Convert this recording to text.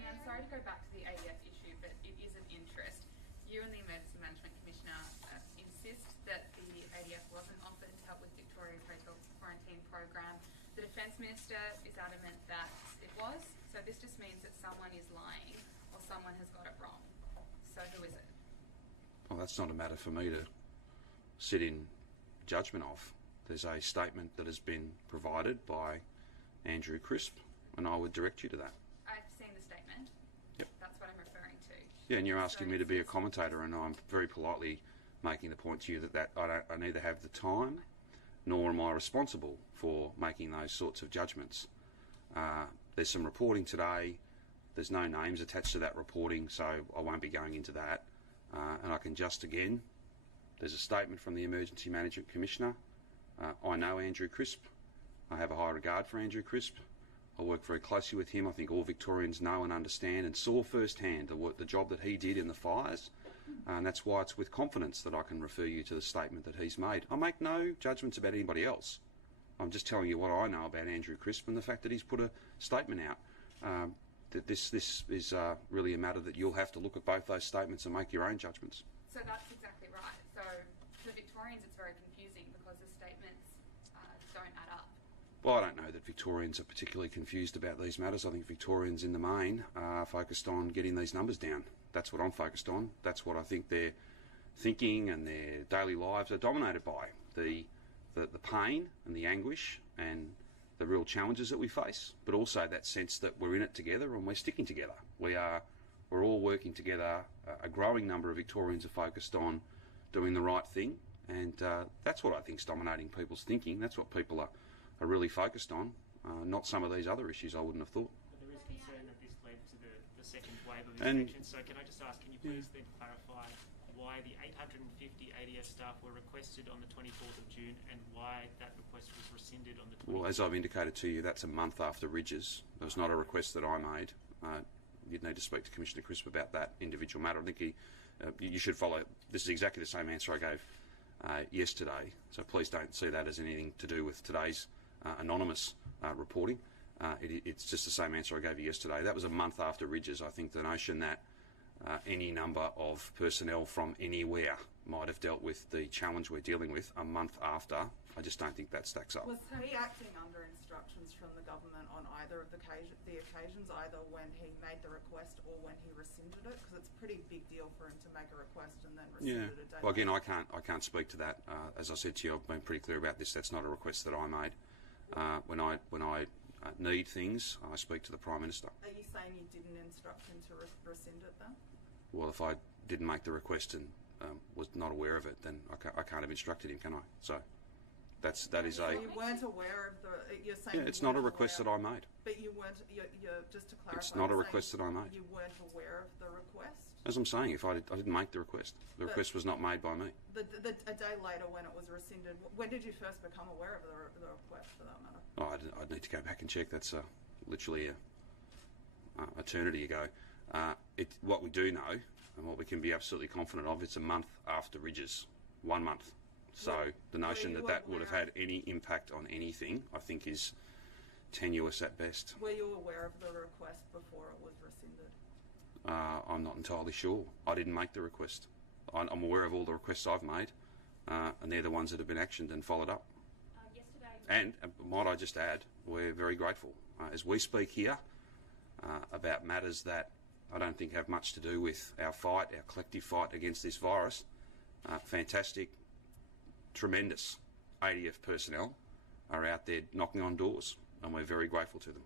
Tony, I'm sorry to go back to the ADF issue, but it is of interest. You and the Emergency Management Commissioner insist that the ADF wasn't offered to help with Victoria's hotel quarantine program. The Defence Minister is adamant that it was, so this just means that someone is lying or someone has got it wrong. So who is it? Well, that's not a matter for me to sit in judgment of. There's a statement that has been provided by Andrew Crisp, and I would direct you to that. I've seen the statement. Yep. That's what I'm referring to. Yeah, and you're asking me to be a commentator, and I'm very politely making the point to you that I neither have the time nor am I responsible for making those sorts of judgments. There's some reporting today. There's no names attached to that reporting, so I won't be going into that. And I can just, again, there's a statement from the Emergency Management Commissioner. I know Andrew Crisp. I have a high regard for Andrew Crisp. I work very closely with him. I think all Victorians know and understand and saw firsthand the job that he did in the fires. And that's why it's with confidence that I can refer you to the statement that he's made. I make no judgments about anybody else. I'm just telling you what I know about Andrew Crisp and the fact that he's put a statement out. That this is really a matter that you'll have to look at both those statements and make your own judgments. So that's exactly right. So for Victorians it's very confusing because the statements don't add up. Well, I don't know that Victorians are particularly confused about these matters. I think Victorians in the main are focused on getting these numbers down. That's what I'm focused on. That's what I think their thinking and their daily lives are dominated by. The pain and the anguish and the real challenges that we face, but also that sense that we're in it together and we're sticking together. We're all working together. A growing number of Victorians are focused on doing the right thing, and that's what I think is dominating people's thinking. That's what people are really focused on, not some of these other issues I wouldn't have thought. But there is concern that this led to the second wave of infections. So can I just ask, can you please then clarify why the 850 ADF staff were requested on the 24th of June and why that request was rescinded on the 24th? Well, as I've indicated to you, that's a month after Ridges. It was not a request that I made. You'd need to speak to Commissioner Crisp about that individual matter. I think you should follow. This is exactly the same answer I gave yesterday, so please don't see that as anything to do with today's anonymous reporting. It's just the same answer I gave you yesterday. That was a month after Ridges. I think the notion that any number of personnel from anywhere might have dealt with the challenge we're dealing with a month after, I just don't think that stacks up. Was he acting under instructions from the government on either of the occasions, either when he made the request or when he rescinded it? Because it's a pretty big deal for him to make a request and then rescind it a day later. Well, again, I can't speak to that. As I said to you, I've been pretty clear about this. That's not a request that I made. When I need things, I speak to the Prime Minister. Are you saying you didn't instruct him to rescind it then? Well, if I didn't make the request and was not aware of it, then I can't have instructed him, can I? So that is a. You weren't aware of the. You're saying. Yeah, it's not a request that I made. But you weren't. You're just to clarify. It's not a request that I made. You weren't aware of the request. As I'm saying, if I didn't make the request, the request was not made by me. A day later, when it was rescinded, when did you first become aware of the request, for that matter? Oh, I'd need to go back and check. That's literally an eternity ago. What we do know, and what we can be absolutely confident of, it's a month after Ridges, 1 month. So the notion that would have had any impact on anything, I think, is tenuous at best. Were you aware of the request before it was rescinded? I'm not entirely sure. I didn't make the request. I'm aware of all the requests I've made, and they're the ones that have been actioned and followed up. Yesterday. And might I just add, we're very grateful. As we speak here about matters that I don't think have much to do with our collective fight against this virus, fantastic, tremendous ADF personnel are out there knocking on doors, and we're very grateful to them.